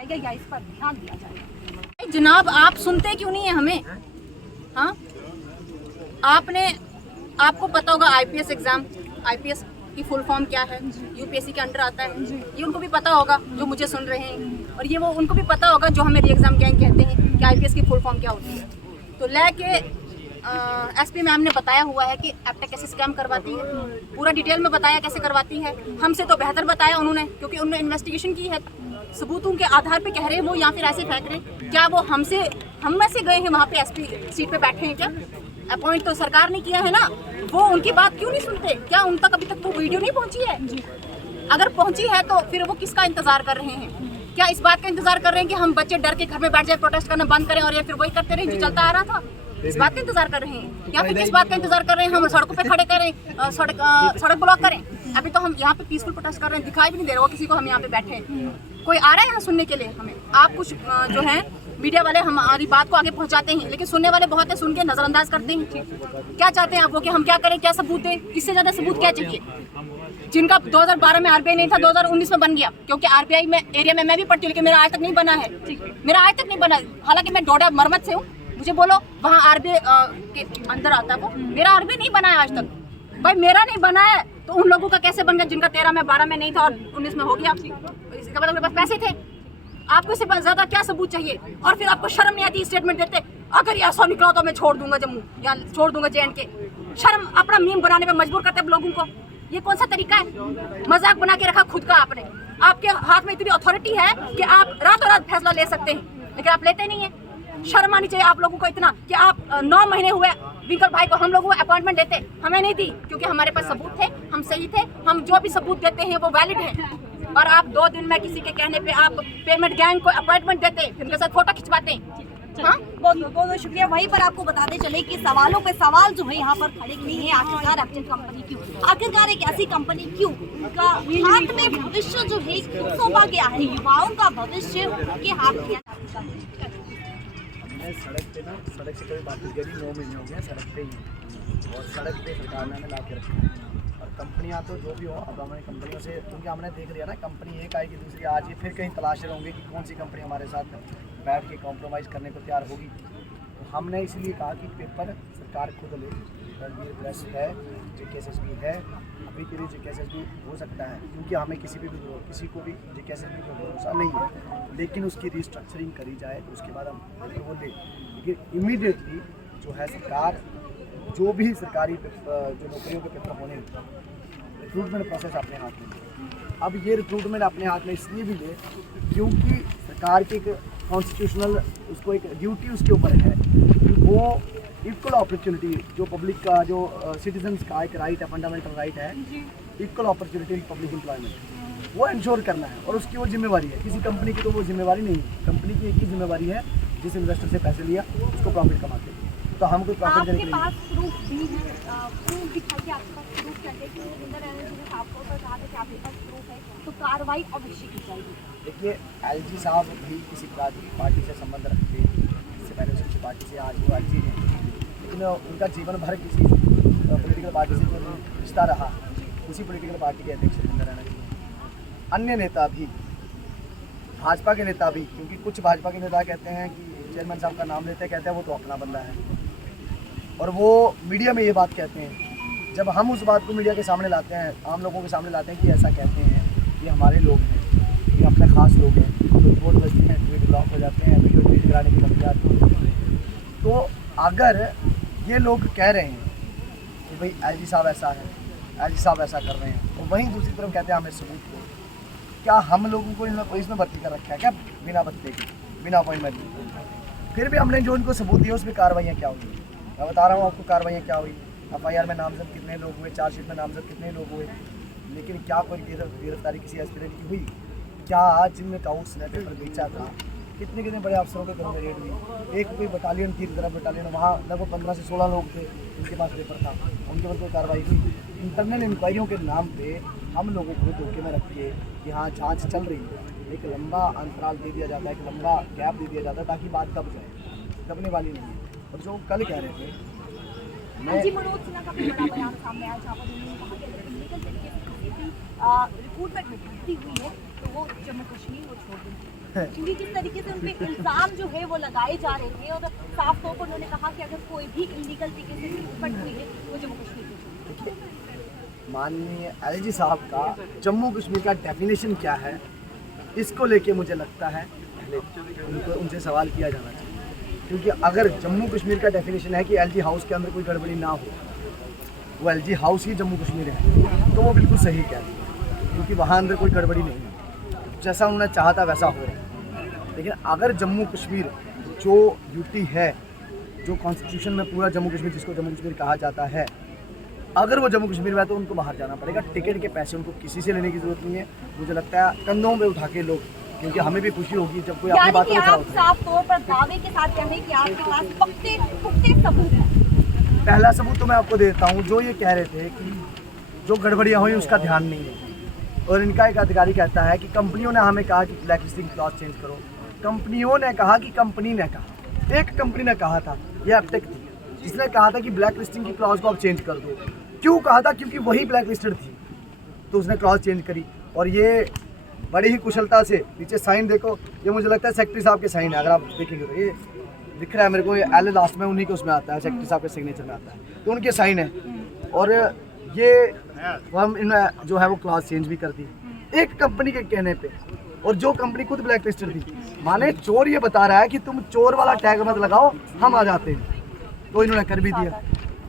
या इस पर ध्यान दिया जाएगा। जनाब आप सुनते क्यों नहीं है हमें? हाँ, आपको पता होगा आईपीएस एग्जाम, आईपीएस की फुल फॉर्म क्या है, यूपीएससी के अंडर आता है, ये उनको भी पता होगा जो मुझे सुन रहे हैं, और ये वो उनको भी पता होगा जो हमें री एग्जाम क्या कहते हैं कि आईपीएस की फुल फॉर्म क्या होती है। तो लेके एसपी मैम ने बताया हुआ है कि एप्टेक कैसे स्कैम करवाती है, पूरा डिटेल में बताया कैसे करवाती है। हमसे तो बेहतर बताया उन्होंने, क्योंकि उन्होंने इन्वेस्टिगेशन की है, सबूतों के आधार पे कह रहे हैं वो, या फिर ऐसे फेंक रहे हैं। क्या वो हम में से गए हैं वहाँ पे एसपी सीट पे बैठे हैं क्या? अपॉइंट तो सरकार ने किया है ना, वो उनकी बात क्यों नहीं सुनते? क्या उन तक अभी तक वो वीडियो नहीं पहुँची है? अगर पहुँची है तो फिर वो किसका इंतजार कर रहे हैं? क्या इस बात का इंतजार कर रहे हैं कि हम बच्चे डर के घर में बैठ जाए, प्रोटेस्ट करना बंद करें और या फिर वही करते रहे जो चलता आ रहा था? इस बात का इंतजार कर रहे हैं, या फिर किस बात का इंतजार कर रहे हैं? हम सड़कों पे खड़े करें, सड़क ब्लॉक करें? अभी तो हम यहाँ पे पीसफुल प्रोटेस्ट कर रहे हैं, दिखाई भी नहीं दे रहा किसी को हम यहाँ पे बैठे हैं। कोई आ रहा है यहाँ सुनने के लिए हमें? आप कुछ जो है मीडिया वाले हमारी बात को आगे पहुँचाते हैं, लेकिन सुनने वाले बहुत है, सुन के नजरअंदाज करते हैं। क्या चाहते हैं आप वो कि हम क्या करें, क्या सबूत दें? इससे ज्यादा सबूत क्या चाहिए? जिनका 2012 में आरबीआई नहीं था, 2019 में बन गया, क्योंकि आरबीआई में एरिया में मैं भी पढ़ती हूँ, लेकिन मेरा आज तक नहीं बना है। मेरा आज तक नहीं बना, हालांकि मैं डोडा मरमत से हूँ। मुझे बोलो वहाँ आरबीआई के अंदर आता है वो, मेरा आरबीआई नहीं बना है आज तक। भाई मेरा नहीं बना है तो उन लोगों का कैसे बन गया जिनका 13 में 12 में नहीं था और 19 में हो गया? इसका मतलब मेरे पास पैसे थे। आपको इससे ज्यादा क्या सबूत चाहिए? और फिर आपको शर्म नहीं आती स्टेटमेंट देते, अगर ये ऐसा निकला तो मैं छोड़ दूंगा जम्मू या छोड़ दूंगा JNK। शर्म, अपना मीम बनाने में मजबूर करते हैं लोगों को। ये कौन सा तरीका है? मजाक बना के रखा खुद का आपने। आपके हाथ में इतनी अथॉरिटी है कि आप रातों रात फैसला ले सकते हैं, लेकिन आप लेते नहीं है। शर्म आनी चाहिए आप लोगों को इतना कि आप 9 महीने हुए विकल भाई को हम लोगों को अपॉइंटमेंट देते, हमें नहीं दी, क्योंकि हमारे पास सबूत थे, हम सही थे, हम जो भी सबूत देते हैं वो वैलिड है। और आप 2 दिन में किसी के कहने पे आप पेमेंट गैंग को अपॉइंटमेंट देते, फिर उनके साथ फोटो खिंचवाते हैं। हाँ? बहुत शुक्रिया। वहीं पर आपको बताते चले कि सवालों पे सवाल जो है यहाँ पर खड़े नहीं है। आखिरकार एप्टेक कंपनी क्यों, आखिरकार एक ऐसी कंपनी क्यों, उनका हाथ में भविष्य जो है सौंपा गया है, युवाओं का भविष्य उनके हाथ में। सड़क पे ना, सड़क से कोई बात करी 9 महीने हो गए सड़क पे ही, और सड़क पे सरकार ने हमें ला के रखा है। और कंपनियां तो जो भी हो, अब हमें कंपनियों से, क्योंकि हमने देख लिया ना कंपनी एक आएगी दूसरी आज ये फिर कहीं तलाश रहे होंगे कि कौन सी कंपनी हमारे साथ बैठ के कॉम्प्रोमाइज़ करने को तैयार होगी। तो हमने इसलिए कहा कि पेपर सरकार खुद ले। रणवीर प्रेस है, JKSSB है, अभी के लिए JKSSB हो सकता है, क्योंकि हमें किसी को भी JKSSB पर भरोसा नहीं है, लेकिन उसकी रिस्ट्रक्चरिंग करी जाए तो उसके बाद हम पेपर वो लें। लेकिन इमीडिएटली जो है सरकार, जो भी सरकारी जो नौकरियों के पेपर होने, रिक्रूटमेंट प्रोसेस अपने हाथ में ले। अब ये रिक्रूटमेंट अपने हाथ में इसलिए भी ले क्योंकि सरकार की एक कॉन्स्टिट्यूशनल उसको एक ड्यूटी उसके ऊपर है कि वो इक्वल अपॉर्चुनिटी, जो पब्लिक का, जो सिटीजन्स का एक राइट है, फंडामेंटल राइट है, इक्वल अपॉर्चुनिटी पब्लिक एम्प्लॉयमेंट, वो इंश्योर करना है। और उसकी वो जिम्मेवारी है, किसी कंपनी की तो वो जिम्मेवारी नहीं है। कंपनी की एक ही जिम्मेवारी है, जिस इन्वेस्टर से पैसे लिया उसको प्रॉफिट कमाते हैं। तो हम कोई प्रॉफिट देने के लिए पास प्रूफ भी है, प्रूफ दिखाइए आपके पास प्रूफ चाहिए कि इंदर एनर्जी ने आपको कहा था कि आपके पास प्रूफ है, तो कार्रवाई अवश्य की जाएगी। देखिए LG साहब भी किसी पार्टी से संबंध रखते हैं, इससे पहले किसी पार्टी से, आज वो LG हैं, लेकिन उनका जीवन भर किसी पॉलिटिकल पार्टी से जो रिश्ता रहा, उसी पॉलिटिकल पार्टी के अध्यक्ष इंदर एनर्जी। अन्य नेता भी, भाजपा के नेता भी, क्योंकि कुछ भाजपा के नेता कहते हैं कि चेयरमैन साहब का नाम लेते हैं, कहते हैं वो तो अपना बंदा है, और वो मीडिया में ये बात कहते हैं। जब हम उस बात को मीडिया के सामने लाते हैं, आम लोगों के सामने लाते हैं कि ऐसा कहते हैं, ये हमारे लोग हैं, ये अपने ख़ास लोग हैं, तो रिपोर्ट बजती हैं, ट्वीट ब्लॉक हो जाते हैं, वीडियो ट्वीट कराने की बन जाती है। तो अगर ये लोग कह रहे हैं कि भाई LG साहब ऐसा है, LG साहब ऐसा कर रहे हैं, तो वहीं दूसरी तरफ कहते हैं हमें सबूत दो। क्या हम लोगों को इसमें भर्ती कर रखा है क्या बिना भत्ते के, बिना अपॉइंटमेंट के? फिर भी हमने जो उनको सबूत दिए उसमें कार्रवाइयाँ क्या हुई, मैं बता रहा हूँ आपको कार्रवाइयाँ क्या हुई। FIR में नामजद कितने लोग हुए, चार्जशीट में नामजद कितने लोग हुए, लेकिन क्या कोई गिरफ्तारी किसी एस्पिरेंट की हुई? क्या जिनमें काउंट्स ने पेपर बेचा था, कितने बड़े अफसरों के घरों में रेड हुई? एक कोई बटालियन थी, रिजर्व बटालियन, वहाँ लगभग 15 से 16 लोग थे उनके पास पेपर था, उनके ऊपर कोई कार्रवाई हुई? इंटरनल इंक्वायरियों के नाम पे हम लोगों को धोखे में रख के कि हाँ जाँच चल रही है, एक लंबा अंतराल दे दिया जाता है, एक लंबा गैप दे दिया जाता है ताकि बात दब जाए, दबने वाली नहीं है। और जो कल कह रहे थे, मनोज सिन्हा का भी बड़ा बयान सामने आया, जहाँ पर उन्होंने कहा कि अगर लीगल तरीके से किसी भी रिक्रूटमेंट में गलती हुई है तो वो जम्मू कश्मीर वो छोड़ देंगे। क्योंकि किस तरीके से उन पे इल्जाम जो है वो लगाए जा रहे थे और साफ तौर पर उन्होंने कहा कि अगर कोई भी इलीगल तरीके से घुसपैठ हुई है वो जम्मू कश्मीर में। माननीय एलजी साहब का जम्मू कश्मीर का डेफिनेशन क्या है, इसको लेके मुझे लगता है पहले उनसे सवाल किया जाना चाहिए। क्योंकि अगर जम्मू कश्मीर का डेफिनेशन है कि एलजी हाउस के अंदर कोई गड़बड़ी ना हो, वो एलजी हाउस ही जम्मू कश्मीर है, तो वो बिल्कुल सही कह रही है, क्योंकि वहाँ अंदर कोई गड़बड़ी नहीं है, जैसा उन्होंने चाहा था वैसा हो रहा है। लेकिन अगर जम्मू कश्मीर जो यूटी है, जो कॉन्स्टिट्यूशन में पूरा जम्मू कश्मीर जिसको जम्मू कश्मीर कहा जाता है, अगर वो जम्मू कश्मीर में है तो उनको बाहर जाना पड़ेगा। टिकट के पैसे उनको किसी से लेने की जरूरत नहीं है। मुझे लगता है कंधों पे उठा के लोग, क्योंकि हमें भी खुशी होगी जब कोई अपनी यानी बातों कि में खड़ा आप होता है। साफ तौर पर दावे के साथ कहें कि आपके पास पुख्ते सबूत हैं। पहला सबूत तो मैं आपको देता हूँ, जो ये कह रहे थे कि जो गड़बड़ियाँ हुई उसका ध्यान नहीं है, और इनका एक अधिकारी कहता है कि कंपनियों ने हमें कहा कि ब्लैक लिस्टिंग क्लॉज चेंज करो। कंपनियों ने कहा कि कंपनी ने कहा, एक कंपनी ने कहा था, ये एप्टेक थी, जिसने कहा था कि ब्लैक लिस्टिंग की क्लॉज को आप चेंज कर दो। क्यों कहा था? क्योंकि वही ब्लैक लिस्टेड थी, तो उसने क्लॉज चेंज करी। और ये बड़ी ही कुशलता से, नीचे साइन देखो, ये मुझे लगता है सेक्रेटरी साहब के साइन है, अगर आप देखेंगे तो ये दिख रहा है मेरे को, ये एल लास्ट में उन्हीं के उसमें आता है, सेक्रेटरी साहब के सिग्नेचर में आता है, तो उनके साइन है। और ये हम इन जो है वो क्लॉज चेंज भी कर दी एक कंपनी के कहने पे, और जो कंपनी खुद ब्लैक लिस्टेड थी। माने चोर ये बता रहा है कि तुम चोर वाला टैग मत लगाओ, हम आ जाते हैं, तो इन्होंने कर भी दिया।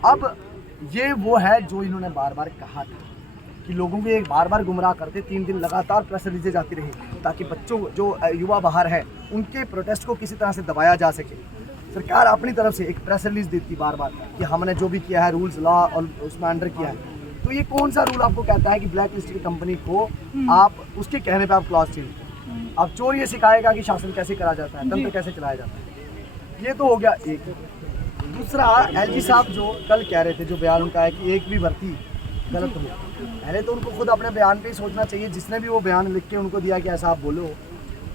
अब ये वो है जो इन्होंने बार बार कहा था कि लोगों को एक बार बार गुमराह करते, 3 दिन लगातार प्रेस रिलीजें जाती रही ताकि बच्चों जो युवा बाहर हैं उनके प्रोटेस्ट को किसी तरह से दबाया जा सके। सरकार अपनी तरफ से एक प्रेस रिलीज देती बार बार कि हमने जो भी किया है रूल्स लॉ और उसमें अंडर किया है। तो ये कौन सा रूल आपको कहता है कि ब्लैक लिस्ट की कंपनी को आप उसके कहने पे आप क्लॉज चेंज करें? अब चोर ये सिखाएगा कि शासन कैसे करा जाता है, तंत्र कैसे चलाया जाता है। ये तो हो गया एक। दूसरा, एलजी साहब जो कल कह रहे थे, जो बयान उनका है कि एक भी भर्ती गलत हो, पहले तो उनको खुद अपने बयान पे ही सोचना चाहिए। जिसने भी वो बयान लिख के उनको दिया कि ऐसा आप बोलो,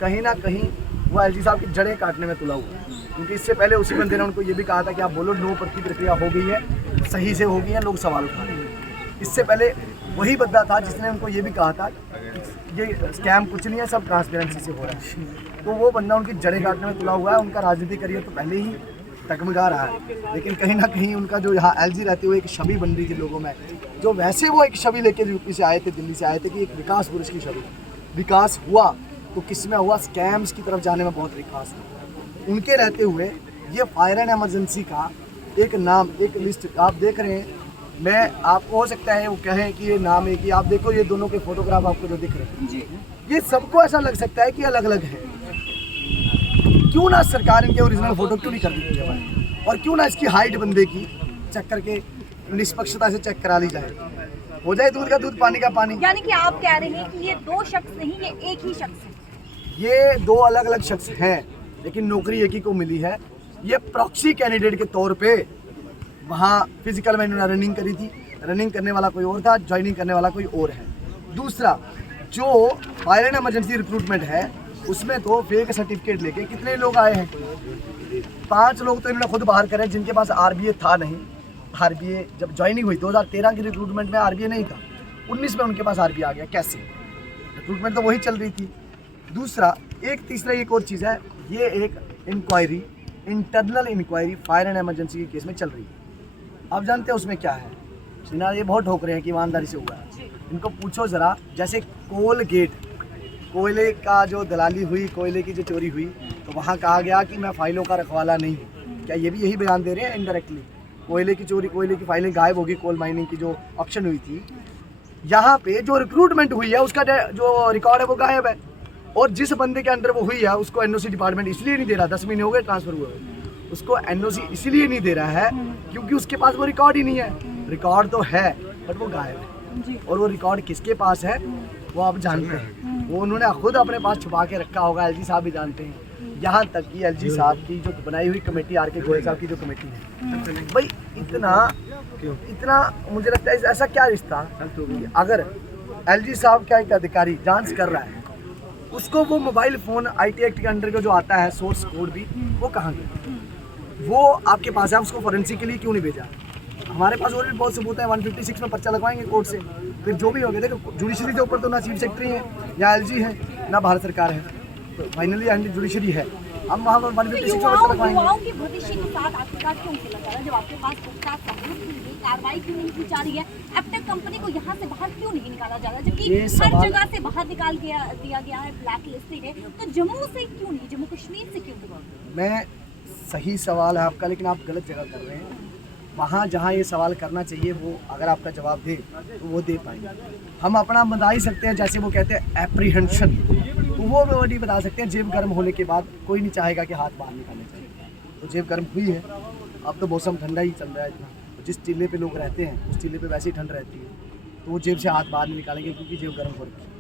कहीं ना कहीं वो एलजी साहब की जड़ें काटने में तुला हुआ है। क्योंकि इससे पहले उसी बंदे ने उनको ये भी कहा था कि आप बोलो नो भर्ती प्रक्रिया हो गई है, सही से हो गई है, लोग सवाल उठा रहे हैं। इससे पहले वही बंदा था जिसने उनको ये भी कहा था कि ये स्कैम कुछ नहीं है, सब ट्रांसपेरेंसी से हो रहा है। तो वो बंदा उनकी जड़ें काटने में तुला हुआ है। उनका राजनीतिक करियर तो पहले ही टगमगा रहा है, लेकिन कहीं ना कहीं उनका जो यहाँ एलजी रहते हुए एक छवि बन रही थी लोगों में, जो वैसे वो एक छवि लेके यूपी से आए थे, दिल्ली से आए थे कि एक विकास पुरुष की छवि। विकास हुआ तो किस में हुआ? स्कैम्स की तरफ जाने में बहुत विकास हुआ। उनके रहते हुए ये फायर एंड एमरजेंसी का एक नाम, एक लिस्ट आप देख रहे हैं। मैं आपको हो सकता है वो कहें कि ये नाम है कि आप देखो ये दोनों के फोटोग्राफ आपको जो दिख रहे हैं, ये सबको ऐसा लग सकता है कि अलग अलग है। क्यों ना सरकार इनके ओरिजिनल फोटो क्यों नहीं कर दी जाए, और क्यों ना इसकी हाइट बंदे की चेक करके निष्पक्षता से चेक करा ली जाए, हो जाए दूध का दूध पानी का पानी। यानी कि आप कह रहे हैं कि ये दो शख्स नहीं, ये एक ही शख्स है। ये दो अलग अलग शख्स हैं, लेकिन नौकरी एक ही को मिली है। ये प्रॉक्सी कैंडिडेट के तौर पे वहाँ फिजिकल में इन्होंने रनिंग करी थी, रनिंग करने वाला कोई और था, ज्वाइनिंग करने वाला कोई और है। दूसरा, जो फायर एंड एमरजेंसी रिक्रूटमेंट है उसमें तो फेक सर्टिफिकेट लेके कितने लोग आए हैं? 5 लोग तो इन्होंने खुद बाहर करे जिनके पास आरबीए था नहीं। आरबीए जब ज्वाइनिंग हुई 2013 की रिक्रूटमेंट में आरबीए नहीं था, 19 में उनके पास आरबीए आ गया। कैसे? रिक्रूटमेंट तो वही चल रही थी। दूसरा, तीसरा एक और चीज़ है, ये एक inquiry, internal inquiry fire and emergency के केस में चल रही है। आप जानते हैं उसमें क्या है? सिन्हा ये बहुत ठोक रहे हैं कि ईमानदारी से हुआ है। इनको पूछो ज़रा, जैसे कोल गेट, कोयले का जो दलाली हुई, कोयले की जो चोरी हुई, तो वहाँ कहा गया कि मैं फाइलों का रखवाला नहीं हूँ। क्या ये भी यही बयान दे रहे हैं इनडायरेक्टली? कोयले की चोरी, कोयले की फाइलें गायब होगी, कोल माइनिंग की जो ऑक्शन हुई थी, यहाँ पे जो रिक्रूटमेंट हुई है उसका जो रिकॉर्ड है वो गायब है। और जिस बंदे के अंडर वो हुई है उसको एनओसी डिपार्टमेंट इसलिए नहीं दे रहा, 10 महीने हो गए ट्रांसफर हुए, उसको एनओसी इसलिए नहीं दे रहा है क्योंकि उसके पास वो रिकॉर्ड ही नहीं है। रिकॉर्ड तो है बट वो गायब है। और वो रिकॉर्ड किसके पास है वो आप जानते हैं, वो उन्होंने खुद अपने पास छुपा के रखा होगा। एलजी साहब भी जानते हैं। यहाँ तक कि एलजी साहब की जो बनाई हुई कमेटी, आर के गोयल साहब की जो कमेटी है, भाई इतना मुझे लगता है ऐसा क्या रिश्ता कि अगर एलजी साहब का एक अधिकारी जांच कर रहा है, उसको वो मोबाइल फ़ोन IT एक्ट के अंडर का जो आता है सोर्स कोड भी, वो कहाँ गया? वो आपके पास है, उसको फॉरेंसिक के लिए क्यों नहीं भेजा? हमारे पास और भी बहुत सबूत है, 156 में पर्चा लगवाएंगे कोर्ट से, फिर जो भी हो गया। देखो जुडिशरी के ऊपर तो ना चीफ सेक्रेटरी है, या एलजी है, ना भारत सरकार है, फाइनली एंड जुडिशरी है, हम वहाँ पर 156 युवाओं रखवाएंगे। युवाओं के भविष्य के साथ आखिरकार क्यों खेला जा रहा है? जब आपके पास पुख्ता सबूत नहीं, कार्रवाई क्यों नहीं की जा रही है? एप्टेक कंपनी को यहाँ से बाहर क्यों नहीं निकाला जा रहा है? जबकि ये हर सवाल- जगह से बाहर निकाल दिया गया है, ब्लैक लिस्टेड है, तो जम्मू से क्यों नहीं, जम्मू कश्मीर से क्यों नहीं? मैं सही सवाल है आपका, लेकिन आप गलत जगह कर रहे हैं। वहाँ जहाँ ये सवाल करना चाहिए वो अगर आपका जवाब दे तो वो दे पाएंगे। हम अपना बता ही सकते हैं, जैसे वो कहते हैं एप्रीहेंशन, तो वो नहीं बता सकते हैं। जेब गर्म होने के बाद कोई नहीं चाहेगा कि हाथ बाहर निकालने चाहिए, तो जेब गर्म हुई है। अब तो मौसम ठंडा ही चल रहा है इतना, तो जिस टीले पे लोग रहते हैं उस टीले पे वैसे ही ठंड रहती है, तो वो जेब से हाथ बाहर नहीं निकालेंगे क्योंकि जेब गर्म हो रही है।